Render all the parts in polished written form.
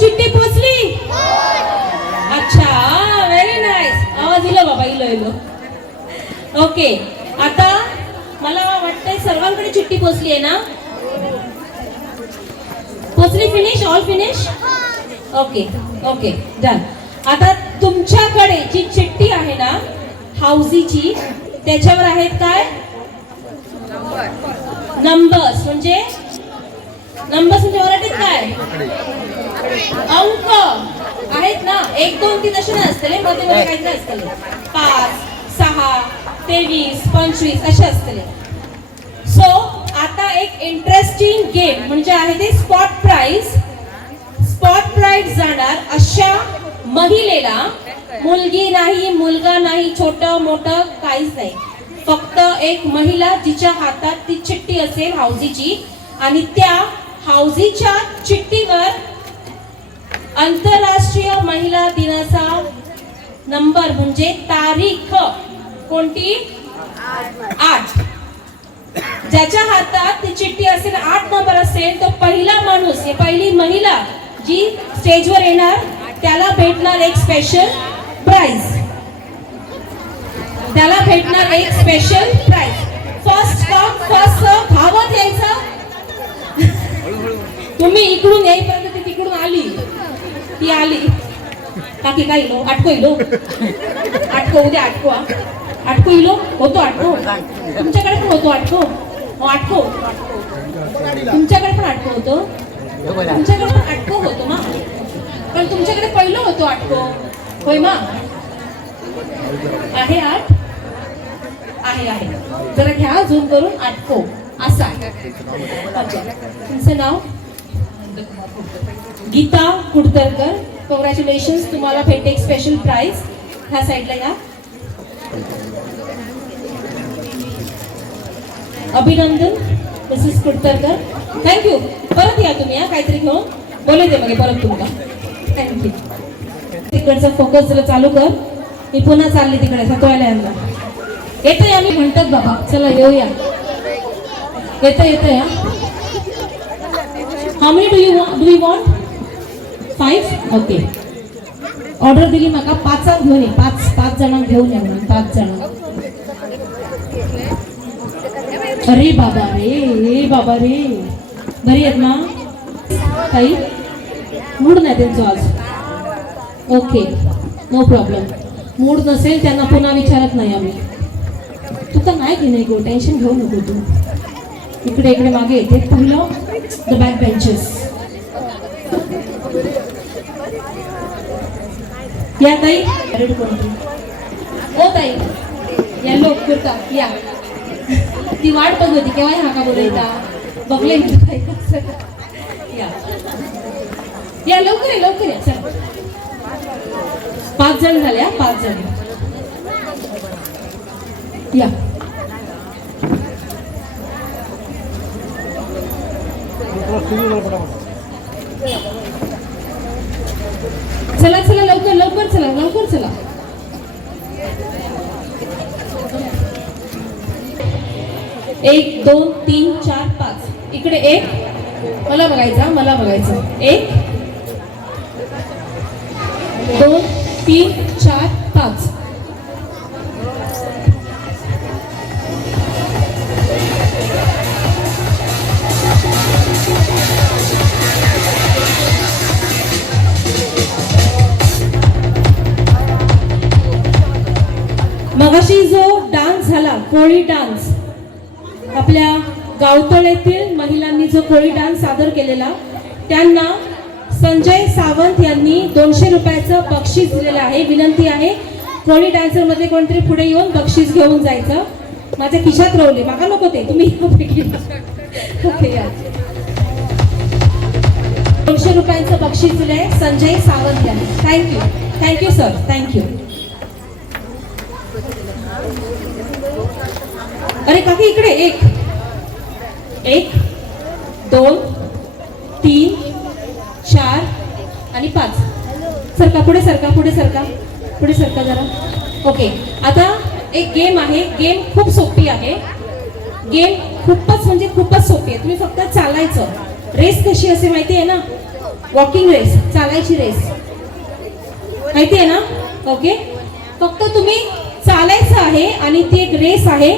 चिठ्ठी पोचली? अच्छा, व्हेरी नाईस. आवाज इलो बाबा, इलो. ओके, आता मला वाटतंय सर्वांकडे चिठ्ठी पोचली आहे ना? पोचली? Finish? All finish? Okay done. आता तुमच्याकडे जी चिठ्ठी आहे ना हाऊसीची, त्याच्यावर आहेत काय नंबर्स? म्हणजे मराठीत काय अंक आहेत ना? 1 2 3 असे नसतले, मध्ये काहीतरी असतले. 5 6 23 25 असे असतले. सो आता एक इंटरेस्टिंग गेम म्हणजे आहे ते स्पॉट प्राइज जाणार अशा महिलेला. मुलगी नाही, मुलगा नाही, छोट मोठं काहीच नाही, फक्त एक महिला जिच्या हातात ती चिठ्ठी असेल हाऊसीची, आणि त्या हाऊसीच्या चिठ्ठीवर आंतरराष्ट्रीय महिला दिनाचा नंबर म्हणजे तारीख कोणती? 8. ज्याच्या हातात ती चिठ्ठी असेल 8 नंबर असेल तो पहिला माणूस, पहिली महिला जी स्टेजवर येणार त्याला भेटणार एक special prize. First come first serve. धावत यायचं. तुम्ही इकडून येईपर्यंत ती तिकडून आली. काकी काय इलो? आटको इलो. उद्या आटको इलो होतो. तुमच्याकडे पण होतो आटको? आटको तुमच्याकडे पण आटको होतो? तुमच्याकडे पण आटको होतो मा? पण तुमच्याकडे पहिलं होतो आटको, होय मा? आहे 8? आहे. जरा घ्या झूम करून. आटको असा. तुमचं नाव? गीता कुडतरकर. कॉंग्रॅच्युलेशन्स, तुम्हाला भेटते एक स्पेशल प्राइज. ह्या साईडला या. अभिनंदन मिसेस कुडतरकर. थँक्यू. परत या तुम्ही. काहीतरी घेऊन बोलू दे मग परत तुमका. थँक्यू. तिकडचा फोकस जरा चालू कर. मी पुन्हा चालली तिकडे सतवायला यांना. येतं या मी म्हणतात बाबा. चला येऊया. येतं या. How many do you want? 5? Okay. Order दिली माका 5 घेऊन ये. 5 जणांना घेऊन या म्हणून. 5 जण. अरे बाबा रे. बरी आहेत ना ताई? मूड नाही त्यांचं आज. Okay, no problem. मूड नसेल त्यांना पुन्हा विचारत नाही आम्ही. तू तर नाही की नाही गो, टेन्शन घेऊ नको तू. इकडे मागे येते. पहिलं द बॅक बेंचेस. या ताई. ओ ताई, येलो कुर्ता या. ती वाट बघ होती केव्हा हा का बोलायचा. बघले या लवकर या. चल 5 जण झाले. 5 जण या. चला लवकर चला. एक 2 3 4 5. इकडे 1. मला बघायचं. 1 2 3 4 5. मगाशी जो डान्स झाला, कोळी डान्स, आपल्या गावतळेतील महिलांनी जो कोळी डान्स सादर केलेला, त्यांना संजय सावंत यांनी 200 रुपयाचं बक्षीस दिलेलं आहे. विनंती आहे कोळी डान्सर मध्ये कोणतरी पुढे येऊन बक्षीस घेऊन जायचं. माझ्या खिशात रावले, मागा नको ते, तुम्ही ओके या. 200 रुपयांचं बक्षीस दिलंय संजय सावंत यांनी. Thank you sir. थँक्यू. अरे काकी इकडे 1 2 3 4 आणि 5. सरका पुढे सरका जरा. ओके, आता एक गेम आहे. गेम खूप सोपी आहे. खूपच सोपी आहे. तुम्ही फक्त चालायचं. रेस कशी असे माहिती आहे ना? वॉकिंग रेस, चालायची रेस माहिती आहे ना? ओके, फक्त तुम्ही चालायचं आहे आणि ती एक रेस आहे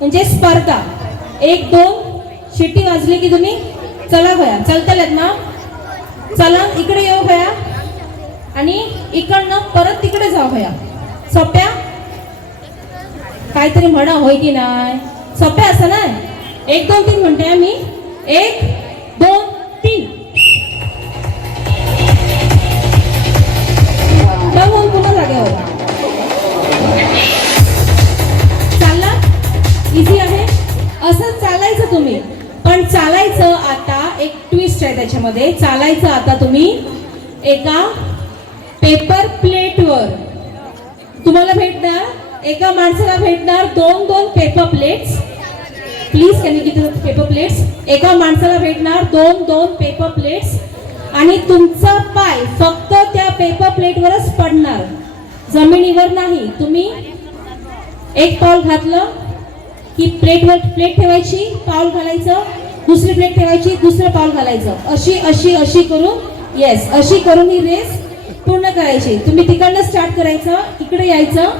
म्हणजे स्पर्धा. 1 2 शिट्टी वाजली की तुम्ही चला भया, चलतलेत ना? चला इकडे येऊ भया आणि इकडनं परत तिकडे जाऊ भया. सोप्या काहीतरी म्हणा होय की नाही? सोप्या असं नाही. 1 2 3 म्हणते मी. 1 2 3 बघून पुन्हा जागेवर चालला. इझी आहे. असं चालायचं तुम्ही, पण चालायचं आता एक ट्विस्ट आहे त्याच्यामध्ये. चालायचं आता तुम्ही एका पेपर प्लेटवर. तुम्हाला भेटणार, एका माणसाला भेटणार 2 paper plates. Please can you give paper plates. एका माणसाला भेटणार 2 पेपर प्लेट्स आणि तुमचा पाय फक्त त्या पेपर प्लेटवरच पडणार, जमिनीवर नाही. तुम्ही एक पाऊल घातलं की प्लेटवर प्लेट ठेवायची, पाऊल घालायचं, दुसरी प्लेट ठेवायची, दुसरं पाऊल घालायचं, अशी अशी अशी करून, येस अशी करून ही रेस पूर्ण करायची. तुम्ही तिकडनं स्टार्ट करायचं, इकडे यायचं.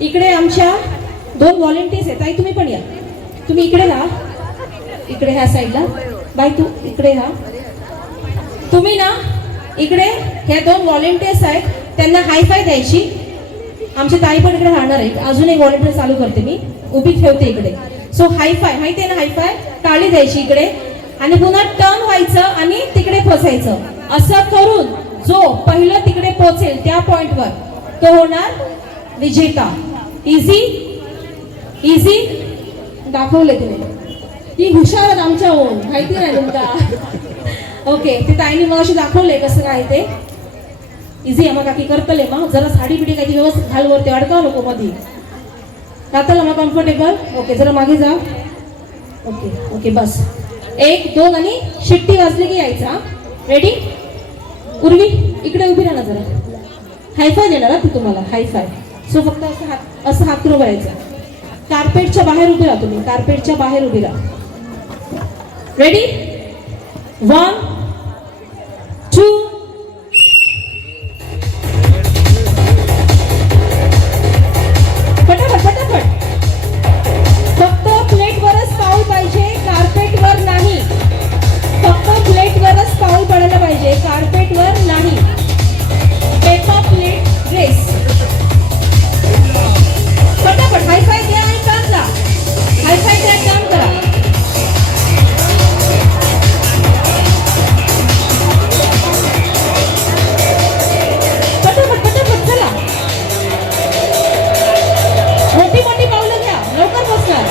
इकडे आमच्या 2 व्हॉलेंटियर्स आहेत. ताई तुम्ही पण या. तुम्ही इकडे राहा, इकडे ह्या साईडला. बाई तू इकडे राहा. तुम्ही ना इकडे ह्या 2 व्हॉलेंटियर्स आहेत, त्यांना हायफाय द्यायची. आमची ताई पण इकडे राहणार आहे. अजून एक व्हॉलेंटियर चालू करते मी, उभी ठेवते इकडे. सो हायफाय माहिती आहे ना? हायफाय टाळी द्यायची इकडे आणि पुन्हा टर्न व्हायचं आणि तिकडे पोचायचं. असं करून जो पहिलं तिकडे पोहोचेल त्या पॉइंटवर तो होणार विजेता. इझी इझी दाखवले तुम्ही. ती हुशार आहेत आमच्या होऊन, माहिती नाही तुमका? ओके, ते ताईने मग अशी दाखवले कसं काय ते. इझी आहे मग काकी करतले. मग जरा साडी बिडी काही व्यवस्थित घाल, वरती अडकाव नको मध्ये. राहतलं मग कम्फर्टेबल. ओके, जरा मागे जा. ओके ओके बस. 1 2 आणि शिट्टी वाजली की यायचा. रेडी? उर्वी इकडे उभी राहा ना जरा. हायफाय देणार ना ती तुम्हाला, हायफाय. सो फक्त असं हात करून करायचं. कार्पेटच्या बाहेर उभी राहा तुम्ही, कार्पेटच्या बाहेर उभी राहा. रेडी? 1 2 फटाफट फटाफट. फक्त प्लेटवरच पाऊल पाहिजे, कार्पेटवर नाही. फक्त प्लेटवरच पाऊल पडायला पाहिजे, कार्पेटवर नाही. Paper plate race. फटाफट हायफाय द्या आणि काम जा. हायफाय द्या, काम करा. फटाफट फटाफट चला. मोठी मोठी पावलं घ्या, लवकर पोहोचणार.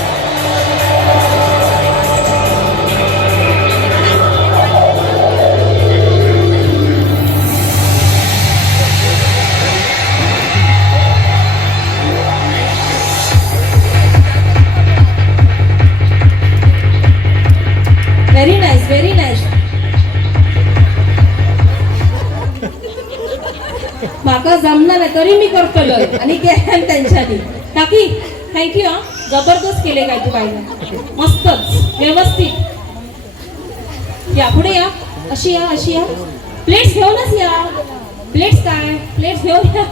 Very nice, very nice. माका जमणार नाही तरी मी करतलोय आणि त्यांच्यानी. काकी थँक्यू हा, जबरदस्त केले काय तू पाहिजे, मस्तच व्यवस्थित. या पुढे या, अशी या अशी या. प्लेट्स घेऊनच या. प्लेट्स काय, प्लेट्स घेऊन या.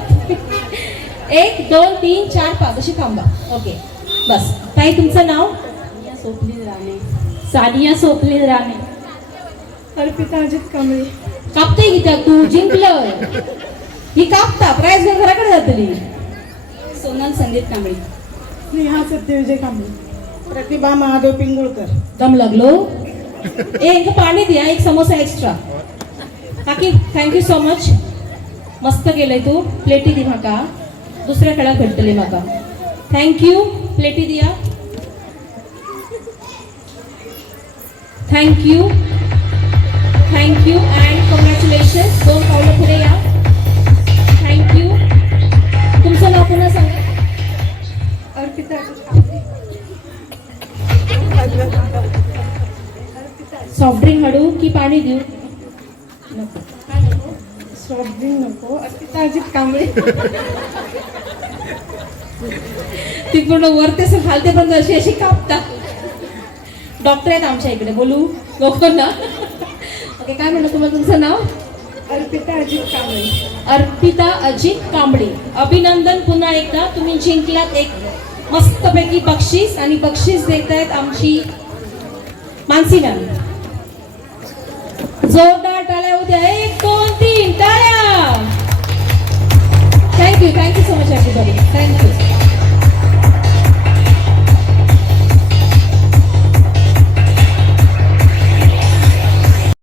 1 2 3 4 5 अशी थांबा. ओके बस. ताई तुमचं नाव? सोपली राणे. सानिया सोपली राणे. अर्पिता अजित कांबळे. कापते गीता, तू जिंकलं. ही कापता प्राइज घेऊन घराकडे जातली. सोनल संगीत कांबळे. स्नेहा सत्यविजय कांबळे. प्रतिभा महादेव पिंगुळकर. दम लागलो. एक पाणी द्या, एक समोसा एक्स्ट्रा. काकी थँक्यू सो मच. मस्त केलंय तू. प्लेटी दी म्हाका, दुसऱ्या खेळात भेटतली म्हाका. थँक्यू. प्लेटी दिया. Thank you thank you and congratulation. 2 पावलं पुढे या. थँक्यू. तुमचं नाव पुन्हा सांगा. अर्पिता. सॉफ्ट ड्रिंक हळू की पाणी देऊ? नको. सॉफ्ट ड्रिंक नको. अर्पिता अजित कांबळे. ती पूर्ण वरते असं खालते पण अशी अशी कापता. डॉक्टर आहेत आमच्या इकडे, बोलू नको ना? ओके, काय म्हणलं तुम्हाला तुमचं नाव? अर्पिता अजित कांबळे. अर्पिता अजित कांबळे. अभिनंदन पुन्हा एकदा, तुम्ही जिंकलात एक मस्तपैकी बक्षीस. आणि बक्षीस देत आहेत आमची मानसी मॅम. जोरदार टाळ्या होत्या. 1 2 3 टाळ्या. Thank you so much everybody. Thank you.